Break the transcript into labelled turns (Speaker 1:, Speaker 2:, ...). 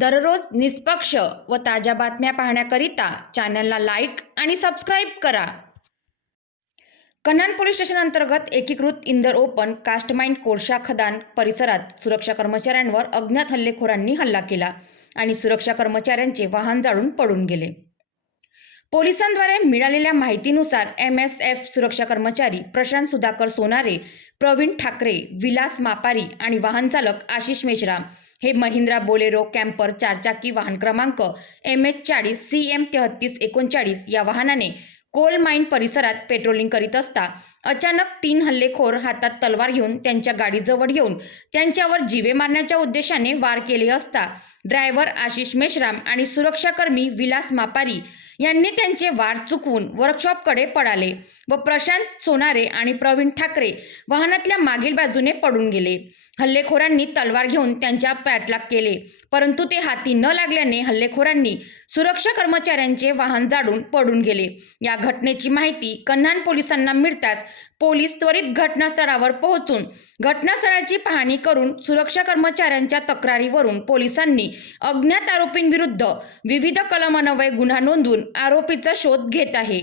Speaker 1: दररोज निष्पक्ष व ताज्या बातम्या पाहण्याकरिता चॅनलला लाईक आणि सबस्क्राईब करा. कन्हान पोलीस स्टेशन अंतर्गत एकीकृत इंदर ओपन कास्टमाइंड कोळशा खदान परिसरात सुरक्षा कर्मचाऱ्यांवर अज्ञात हल्लेखोरांनी हल्ला केला आणि सुरक्षा कर्मचाऱ्यांचे वाहन जाळून पडून गेले. पोलिसांद्वारे मिळालेल्या माहितीनुसार एम एस एफ सुरक्षा कर्मचारी प्रशांत सुधाकर सोनारे प्रवीण ठाकरे विलास मापारी आणि वाहन चालक आशिष मेश्राम हे महिंद्रा बोलेरो कॅम्पर चारचाकी वाहन क्रमांक एम एच चाळीस सी एम तेहत्तीस एकोणचाळीस या वाहनाने कोल माइन परिसरात पेट्रोलिंग करीत असता अचानक तीन हल्लेखोर हातात तलवार घेऊन त्यांच्या गाडीजवळ येऊन त्यांच्यावर जीवे मारण्याच्या उद्देशाने वार केले असता ड्रायव्हर आशिष मेश्राम आणि सुरक्षाकर्मी विलास मापारी यांनी त्यांचे वार चुकवून वर्कशॉपकडे पळाले व प्रशांत सोनारे आणि प्रवीण ठाकरे वाहनातल्या मागील बाजूने पडून गेले. हल्लेखोरांनी तलवार घेऊन त्यांच्या पॅटलाक केले परंतु ते हाती न लागल्याने हल्लेखोरांनी सुरक्षा कर्मचाऱ्यांचे वाहन जाडून पडून गेले. या घटनेची माहिती कन्हान पोलिसांना मिळताच पोलीस त्वरित घटनास्थळावर पोहोचून घटनास्थळाची पाहणी करून सुरक्षा कर्मचाऱ्यांच्या तक्रारीवरून पोलिसांनी अज्ञात आरोपींविरुद्ध विविध कलमान्वये गुन्हा नोंदवून आरोपीचा शोध घेत आहे.